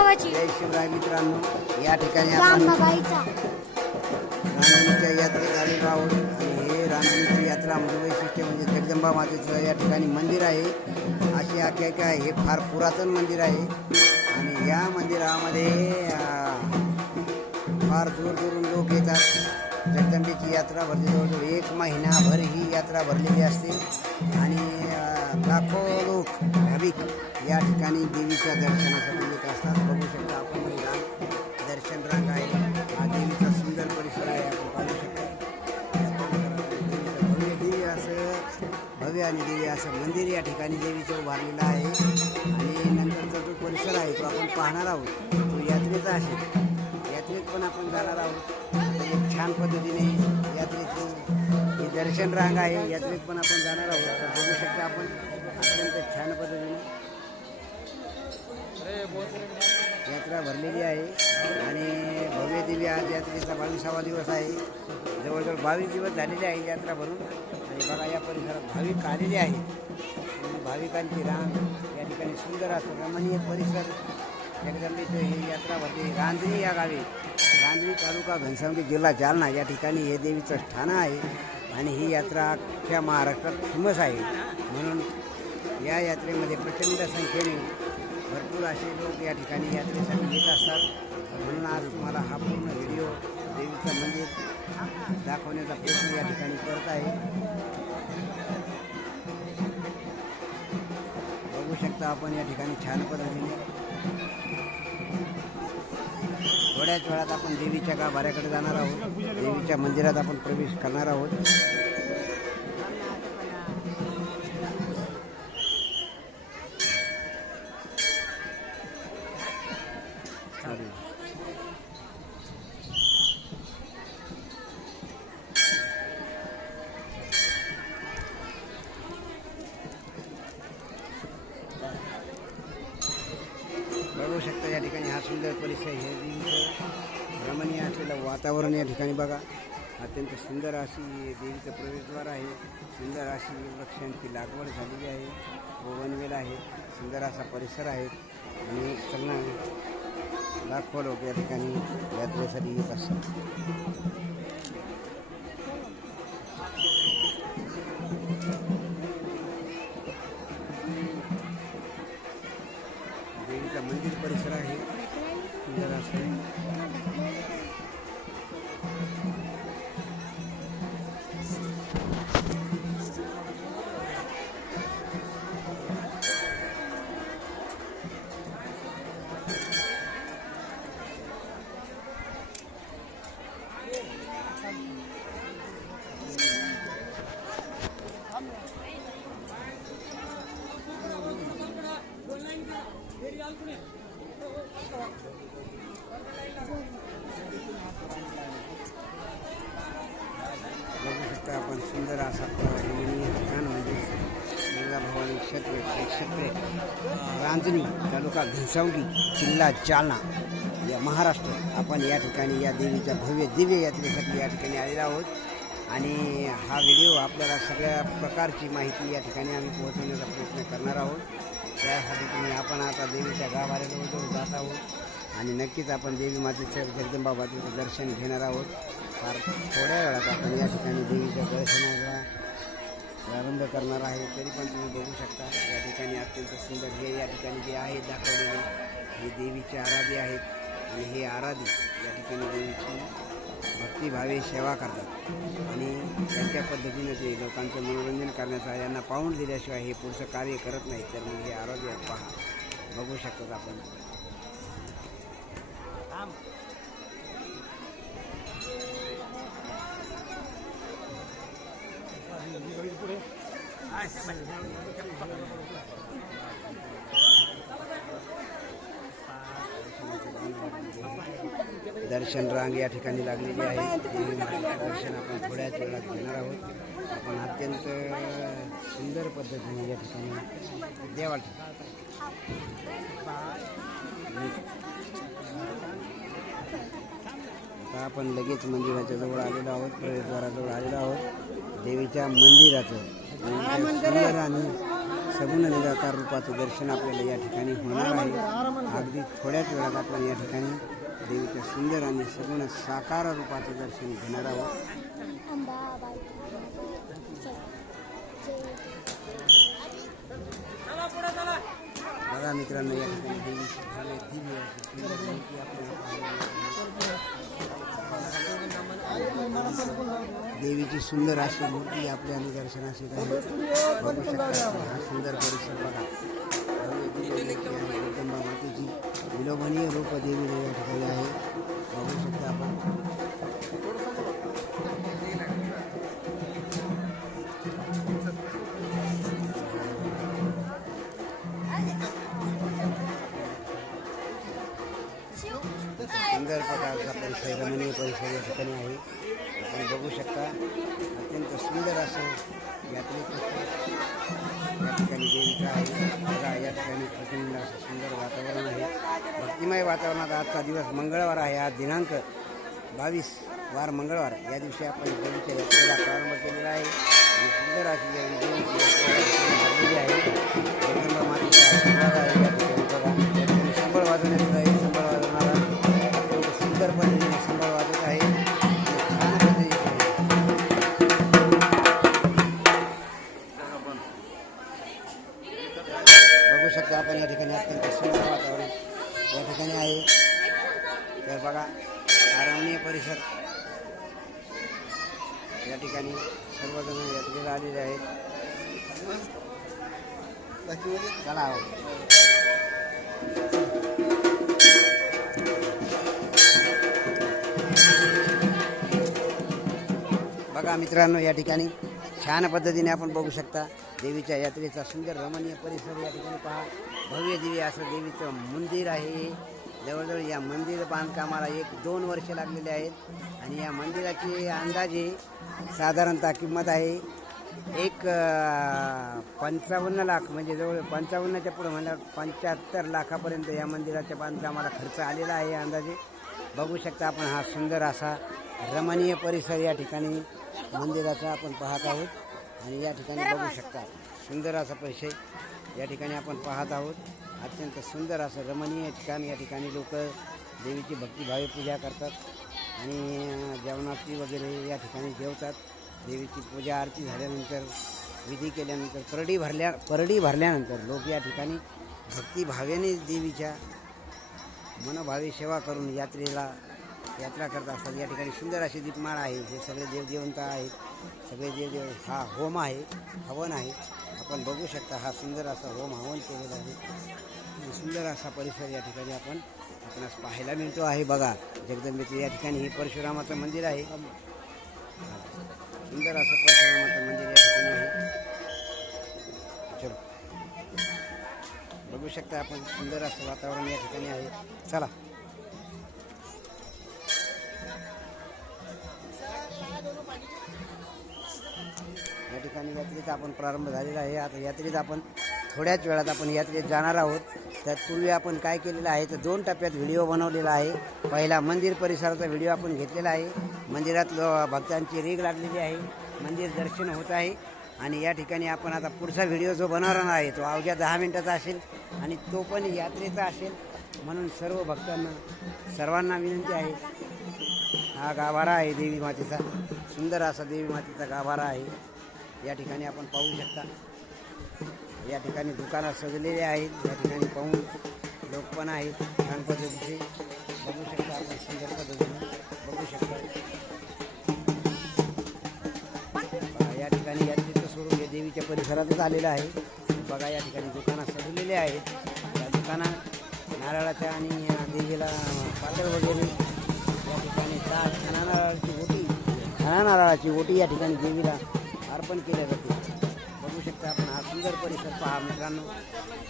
रामबाबाची जय शिवराय मित्रांनो. या ठिकाणी आपण रामबाबाईचा. रामनवमीच्या यात्रेत आलेलो आहोत. आणि हे रामनवमीची यात्रा म्हणजे वैशिष्ट्य म्हणजे जगदंबा मातेचं या ठिकाणी मंदिर आहे. अशी आख्यायिका आहे. हे फार पुरातन मंदिर आहे. आणि या मंदिरामध्ये फार दूर दूरून लोक येतात. जगदंबेची यात्रा भरते. जवळजवळ एक महिनाभर ही यात्रा भरलेली असते. आणि लाखो लोक भाविक या ठिकाणी देवीच्या दर्शनासाठी येत असतात. बघू शकता आपण ही रांग दर्शन रांग आहे हा देवीचा सुंदर परिसर आहे. आपण पाहू शकता. भव्य दिव्य असं भव्य आणि दिव्य असं मंदिर या ठिकाणी देवीचं उभारलेलं आहे. आणि नंतरचा जो परिसर आहे तो आपण पाहणार आहोत. तो यात्रेचा आहे. यात्रेत पण आपण जाणार आहोत. एक छान पद्धतीने यात्रेची दर्शन रांग आहे. यात्रेत पण आपण जाणार आहोत. बघू शकता आपण अत्यंत छान पद्धतीने यात्रा भरलेली आहे. आणि भव्य दिव्य आज यात्रेचा बावीसावा दिवस आहे. जवळजवळ बावीस दिवस झालेले आहे यात्रा भरून. आणि बघा या परिसरात भाविक आलेले आहेत. भाविकांची रांग या ठिकाणी सुंदर असं रमणीय परिसर जगदंबेचं ही यात्रा भरते रांजणी या गावी. रांजणी तालुका घनसावंगी जिल्हा जालना या ठिकाणी हे देवीचं ठाणं आहे. आणि ही यात्रा अख्ख्या महाराष्ट्रात फेमस आहे. म्हणून या यात्रेमध्ये प्रचंड संख्येने भरपूर असे लोक या ठिकाणी यात्रेसाठी येत असतात. म्हणून आज तुम्हाला हा पूर्ण व्हिडिओ देवीचं मंदिर दाखवण्याचा प्रयत्न या ठिकाणी करत आहे. बघू शकता आपण या ठिकाणी छान पद्धतीने. थोड्याच वेळात आपण देवीच्या गाभाऱ्याकडे जाणार आहोत. देवीच्या मंदिरात आपण प्रवेश करणार आहोत. ठिकाणी हा सुंदर परिसर हे रमणीय असलेलं वातावरण या ठिकाणी बघा. अत्यंत सुंदर अशी देवीचं प्रवेशद्वार आहे. सुंदर अशी वृक्षांची लागवड झालेली आहे. गोवनवेल वनवेल आहे. सुंदर असा परिसर आहे. आणि त्यांना लाखो लोक या ठिकाणी यात्रेसाठी येत असतात. शकता आपण सुंदर असा रमणीय ठिकाण म्हणजे दुर्गा भवानी क्षेत्र क्षेत्रे रांजणी तालुका घनसावली जिल्हा जालना या महाराष्ट्र. आपण या ठिकाणी या देवीच्या भव्य दिव्य यात्रेसाठी या ठिकाणी आलेलो आहोत. आणि हा व्हिडिओ आपल्याला सगळ्या प्रकारची माहिती या ठिकाणी आम्ही पोहोचवण्याचा प्रयत्न करणार आहोत. त्यासाठी तुम्ही आपण आता देवीच्या गाभाऱ्याजवळ जात आहोत. आणि नक्कीच आपण देवी मातेच्या जगदंबा मातेचं दर्शन घेणार आहोत. फार थोड्या वेळात आपण या ठिकाणी देवीच्या दर्शनाचा प्रारंभ करणार आहे. तरी पण तुम्ही बघू शकता या ठिकाणी अत्यंत सुंदर हे या ठिकाणी जे आहे दाखवलेले हे देवीचे आराधी आहेत. आणि हे आराधी या ठिकाणी देवीची भक्तिभावे सेवा करतात. आणि त्यांच्या पद्धतीनं ते लोकांचं मनोरंजन करण्याचा यांना पाहून दिल्याशिवाय हे पुढचं कार्य करत नाहीत. तर मग हे आराध्य पहा. बघू शकतात आपण. दर्शन रांग या ठिकाणी लागलेली आहे. दर्शन आपण थोड्याच वेळात घेणार आहोत. आपण अत्यंत सुंदर पद्धतीने या ठिकाणी देवाल आता आपण लगेच मंदिराच्या जवळ आलेलो आहोत प्रवेशद्वाराजवळ आलेलो आहोत. देवीच्या मंदिराचं सुंदर आणि सगुण निराकार रूपाचं दर्शन आपल्याला या ठिकाणी होणार आहे. अगदी थोड्याच वेळात आपण या ठिकाणी देवीच्या सुंदर आणि सगुण साकार रूपाचं दर्शन घेणार आहोत. बघा मित्रांनो या ठिकाणी देवीची सुंदर मूर्ती आपल्याला देवीची सुंदर अशी मूर्ती आपल्या निदर्शनास येत आहे बघू शकता. हा सुंदर परिसर बघा. जगदंबा मातेची विलोभनीय रूप देवीने या ठिकाणी आहे. बघू शकता आपण. सुंदर प्रकारचा परिसर रमणीय परिसर या ठिकाणी आहे. बघू शकता. अत्यंत सुंदर असं यात्रेचं या ठिकाणी देवीचं आहे. बघा या ठिकाणी प्रचंड असं सुंदर वातावरण आहे. भक्तिमय वातावरणात आजचा दिवस मंगळवार आहे. आज दिनांक बावीस वार मंगळवार. या दिवशी आपण देवीच्या यात्रेला प्रारंभ केलेला आहे. आणि सुंदर अशी या देवीची यात्रा आहे जगदंबा मातेचा आहे. या ठिकाणी सर्वजण यात्रेला आलेले आहेत. चला बघा मित्रांनो या ठिकाणी छान पद्धतीने आपण बघू शकता देवीच्या यात्रेचा सुंदर रमणीय परिसर या ठिकाणी पहा. भव्य दिव्य असं देवीचं मंदिर आहे. जवळजवळ या मंदिर बांधकामाला एक दोन वर्ष लागलेले आहेत. आणि या मंदिराची अंदाजे साधारणतः किंमत आहे एक पंचावन्न लाख म्हणजे जवळ पंचावन्नच्या पुढे म्हणजे पंच्याहत्तर लाखापर्यंत या मंदिराच्या बांधकामाला खर्च आलेला आहे अंदाजे. बघू शकता आपण हा सुंदर असा रमणीय परिसर या ठिकाणी मंदिराचा आपण पाहत आहोत. आणि या ठिकाणी बघू शकता सुंदर असा परिसर या ठिकाणी आपण पाहत आहोत. अत्यंत सुंदर असं रमणीय ठिकाण या ठिकाणी लोक देवीची भक्तिभावे पूजा करतात आणि जेवणाची वगैरे या ठिकाणी जेवतात. देवीची पूजा आरती झाल्यानंतर विधी केल्यानंतर परडी भरल्या परडी भरल्यानंतर लोक या ठिकाणी भक्तिभावेने देवीच्या मनोभावे सेवा करून यात्रेला यात्रा करत असतात. या ठिकाणी सुंदर अशी दीपमाळ आहे. हे सगळे देवदेवंत आहेत. सगळे देवदेव हा होम आहे हवन आहे. आपण बघू शकता हा सुंदर असा होम हवन केलेला आहे. सुंदर असा परिसर या ठिकाणी आपण आपणास पाहायला मिळतो आहे. बघा जगदंबेचं या ठिकाणी हे परशुरामाचं मंदिर आहे. सुंदर असं परशुरामाचं मंदिर या ठिकाणी आहे. चलो. बघू शकता आपण सुंदर असं वातावरण या ठिकाणी आहे. चला. यात्रेचा आपण प्रारंभ झालेला आहे. आता यात्रेत आपण थोड्याच वेळात आपण यात्रेत जाणार आहोत. तत्पूर्वी आपण काय केलेलं आहे तर दोन टप्प्यात व्हिडिओ बनवलेला आहे. पहिला मंदिर परिसराचा व्हिडिओ आपण घेतलेला आहे. मंदिरात भक्तांची रीग लागलेली आहे. मंदिर दर्शन होत आहे. आणि या ठिकाणी आपण आता पुढचा व्हिडिओ जो बनवणार आहे तो अवघ्या दहा मिनिटाचा असेल आणि तो पण यात्रेचा असेल. म्हणून सर्व भक्तांना सर्वांना विनंती आहे. हा गाभारा आहे देवी मातेचा. सुंदर असा देवी मातेचा गाभारा आहे. या ठिकाणी आपण पाहू शकता. या ठिकाणी दुकानं सजलेले आहेत. या ठिकाणी पाहून लोक पण आहेत. छान पद्धतीचे. बघू शकता आपण सुंदर पद्धतीने. बघू शकता. या ठिकाणी यात्रेचं स्वरूप हे देवीच्या परिसरातच आलेलं आहे. बघा या ठिकाणी दुकानं सजलेले आहेत. या दुकानात नारळाच्या आणि देवीला पातळ वगैरे. या ठिकाणी ताट खणा नारळाची ओटी. खणा नारळाची ओटी या ठिकाणी देवीला पण केल्या जाते बघू शकता आपण हा सुंदर परिसर पहा मित्रांनो.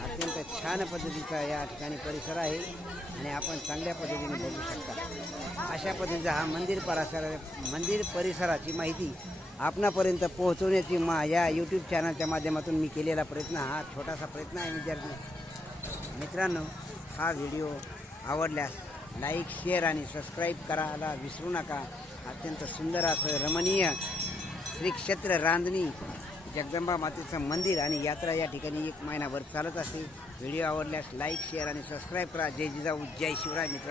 अत्यंत छान पद्धतीचा या ठिकाणी परिसर आहे आणि आपण चांगल्या पद्धतीने बघू शकता. अशा पद्धतीचा हा मंदिर परिसर मंदिर परिसराची माहिती आपणापर्यंत पोहोचवण्याची मा या यूट्यूब चॅनलच्या माध्यमातून मी केलेला प्रयत्न हा छोटासा प्रयत्न आहे विद्यार्थी. मित्रांनो हा व्हिडिओ आवडल्यास लाईक शेअर आणि सबस्क्राईब करायला विसरू नका. अत्यंत सुंदर असं रमणीय श्री क्षेत्र रांधणी जगदंबा मातेचं मंदिर आणि यात्रा या ठिकाणी एक महिनाभर चालत असते. व्हिडिओ आवडल्यास लाईक शेअर आणि सबस्क्राईब करा. जय जिजाऊ जय शिवराय मित्र.